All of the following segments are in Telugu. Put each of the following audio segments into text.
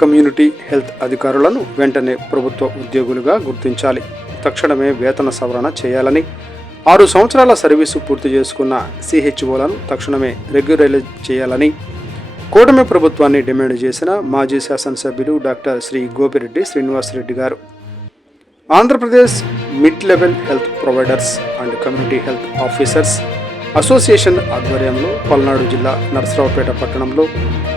కమ్యూనిటీ హెల్త్ అధికారులను వెంటనే ప్రభుత్వ ఉద్యోగులుగా గుర్తించాలి. తక్షణమే వేతన సవరణ చేయాలని, 6 సంవత్సరాల సర్వీసు పూర్తి చేసుకున్న సిహెచ్ఓలను తక్షణమే రెగ్యులరైజ్ చేయాలని కూటమి ప్రభుత్వాన్ని డిమాండ్ చేసిన మాజీ శాసనసభ్యులు డాక్టర్ శ్రీ గోపిరెడ్డి శ్రీనివాసరెడ్డి గారు. Andhra Pradesh mid level health providers and community health officers association ఆధ్వర్యంలో పల్నాడు జిల్లా నరసరావుపేట పట్టణంలో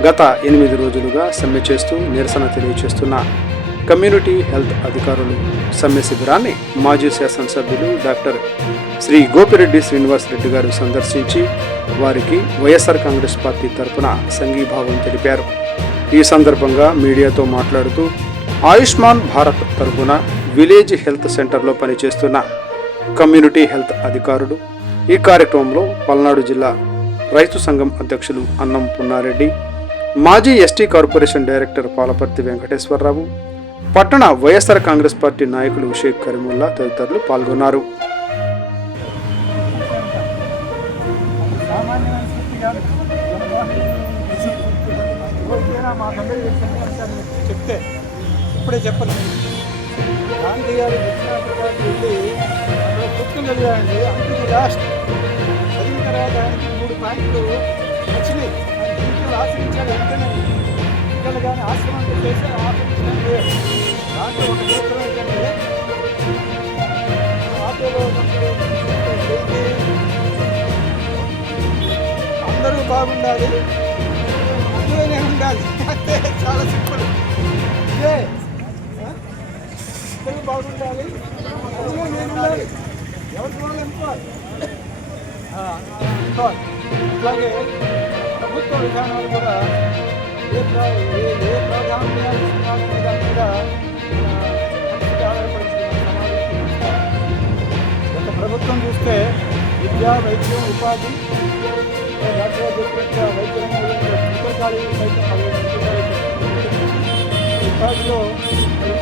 గత 8 రోజులుగా సమ్మె చేస్తూ నిరసన తెలియజేస్తున్న కమ్యూనిటీ హెల్త్ అధికారులు సమ్మె శిబిరాన్ని మాజీ శాసనసభ్యులు డాక్టర్ శ్రీ గోపిరెడ్డి శ్రీనివాసరెడ్డి గారు సందర్శించి వారికి వైఎస్ఆర్ కాంగ్రెస్ పార్టీ తరఫున సంఘీభావం తెలిపారు. ఈ సందర్భంగా మీడియాతో మాట్లాడుతూ ఆయుష్మాన్ భారత్ తరఫున విలేజ్ హెల్త్ సెంటర్లో పనిచేస్తున్న కమ్యూనిటీ హెల్త్ అధికారులు ఈ కార్యక్రమంలో పల్నాడు జిల్లా రైతు సంఘం అధ్యక్షులు అన్నం పున్నారెడ్డి, మాజీ ST corporation director Palaparthi Venkateswararao, పట్టణ వైఎస్ఆర్ కాంగ్రెస్ పార్టీ నాయకులు షేక్ కరీముల్లా తదితరులు పాల్గొన్నారు. ఇప్పుడే చెప్పండి, గాంధీ గారు దక్షిణాఫ్రికాకి వెళ్ళి అక్కడ పుస్తకం చదివాడండి. అందుకు లాస్ట్ చదివిన తర్వాత ఆయనకి 3 పాయింట్లు వచ్చినాయి. ఆయన జీవితంలో ఆశ్రయించాడు. వెంటనే పిల్లలు కానీ ఆశ్రమం పెట్టేసి ఆశ్రయించడానికి పోయాడు. దాంట్లో ఒక సూత్రం ఏంటంటే ఆటోలో అందరూ బాగుండాలి, అందులో నేను ఉండాలి. అంటే చాలా సింపుల్. ఇదే అందరూ బాగుండాలి, అందులో నేను ఉండాలి. ఎవరికి వాళ్ళు అనుకోవాలి. ఇట్లాగే ప్రభుత్వ విధానాలు కూడా ఏ ప్రాధాన్యాలు ఇస్తున్నారనే దాని మీద పరిస్థితి ఆధారపడుతున్న సమాజం. గత ప్రభుత్వం చూస్తే విద్య, వైద్యం, ఉపాధి, డాక్టర్ చెప్పినట్టుగా వైద్య రంగంలో మెడికల్ కాలేజీ సైతం 15 ఉపాధిలో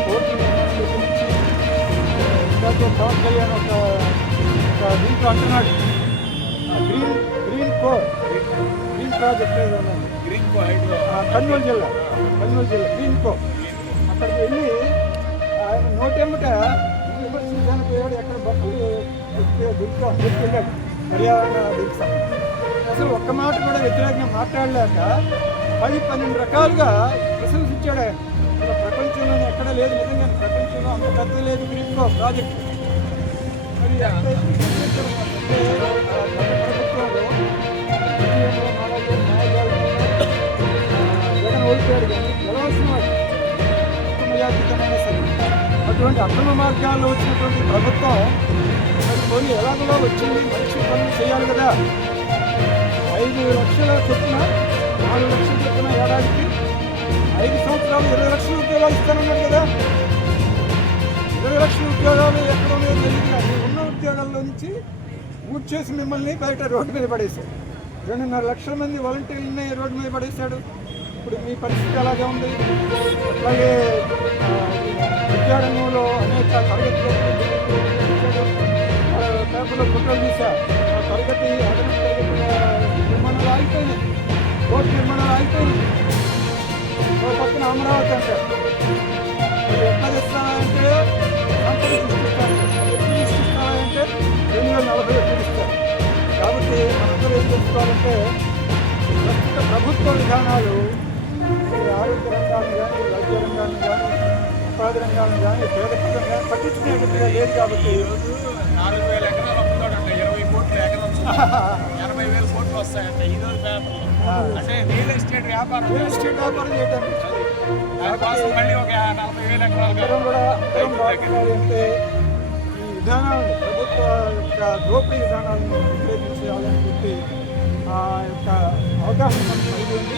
కోర్టు నిర్మాణం పవన్ కళ్యాణ్ ఒక దీంట్లో అంటున్నాడు, గ్రీన్ ప్రాజెక్ట్ కర్నూలు జిల్లా గ్రీన్ కో. అక్కడికి వెళ్ళి ఆయన నోటెమ్మట విమర్శించడానికి పోయాడు. ఎక్కడ బస్సులు వెళ్ళాడు పర్యావరణ దీక్ష. అసలు ఒక్క మాట కూడా వ్యతిరేకంగా మాట్లాడలేక 10-12 రకాలుగా ప్రశంసించాడు ఆయన. ప్రపంచంలో ఎక్కడ లేదు, నిజంగా ప్రపంచంలో అంత పెద్ద లేదు గ్రీన్ కో ప్రాజెక్ట్. మరి జగన్ ఓడిపోయాడు, కానీ గెలవాల్సిన వాడు మెజార్టీతోనైనా సరే. అటువంటి అక్రమ మార్గాల్లో వచ్చినటువంటి ప్రభుత్వం మరి కొన్ని ఎలాగలో వచ్చింది, మంచి పనులు చేయాలి కదా. 5 లక్షల చొప్పున 4 లక్షల చొప్పున ఏడాదికి 5 సంవత్సరాలు 20 లక్షల ఉద్యోగాలు ఇస్తానన్నారు కదా. 20 లక్షల ఉద్యోగాలు ఎక్కడ ఉన్నాయో తెలియదు, కానీ ఉన్న ఉద్యోగాల్లో నుంచి చేసి మిమ్మల్ని బయట రోడ్డు మీద పడేశాడు. 2.5 లక్షల మంది వాలంటీర్లని రోడ్డు మీద పడేశాడు. ఇప్పుడు మీ పరిస్థితి అలాగే ఉంది. అట్లాగే విద్యారంగంలో అనేక తరగతి పేపర్లో ఫోటోలు చూసా. తరగతి అదనపు తరగతి నిర్మాణాలు ఆగిపోయినాయి, కోర్టు నిర్మాణాలు ఆగిపోయినాయి. పక్కన అమరావతి అంటారు. ఎట్లా చేస్తారంటే సంపద సృష్టిస్తారు, ఎప్పుడు సృష్టిస్తారంటే 2040 ఇస్తారు. కాబట్టి అందరూ ఏం చేసుకోవాలంటే ప్రస్తుత ప్రభుత్వ విధానాలు ఆరోగ్య రంగాన్ని కానీ, వైద్య రంగాన్ని కానీ, ఉపాధి రంగాన్ని కానీ, పేద ప్రజలు కానీ పట్టించుకునేటట్టుగా లేదు. కాబట్టి 4,000 ఎకరాలు అమ్ముతాడంట, 20 కోట్లు ఎకరం, 80,000 కోట్లు వస్తాయంట ఈరోజు పేపర్లో. అంటే రియల్ ఎస్టేట్ వ్యాపారం చేయడానికి మళ్ళీ ఒక 40,000 ఎకరాలు కూడా అంటే ఈ విధానాలను, ప్రభుత్వ యొక్క దోపిడీ విధానాలను విశ్లేషించాలని చెప్పి ఆ యొక్క అవకాశం మనకు కలిగి ఉంది.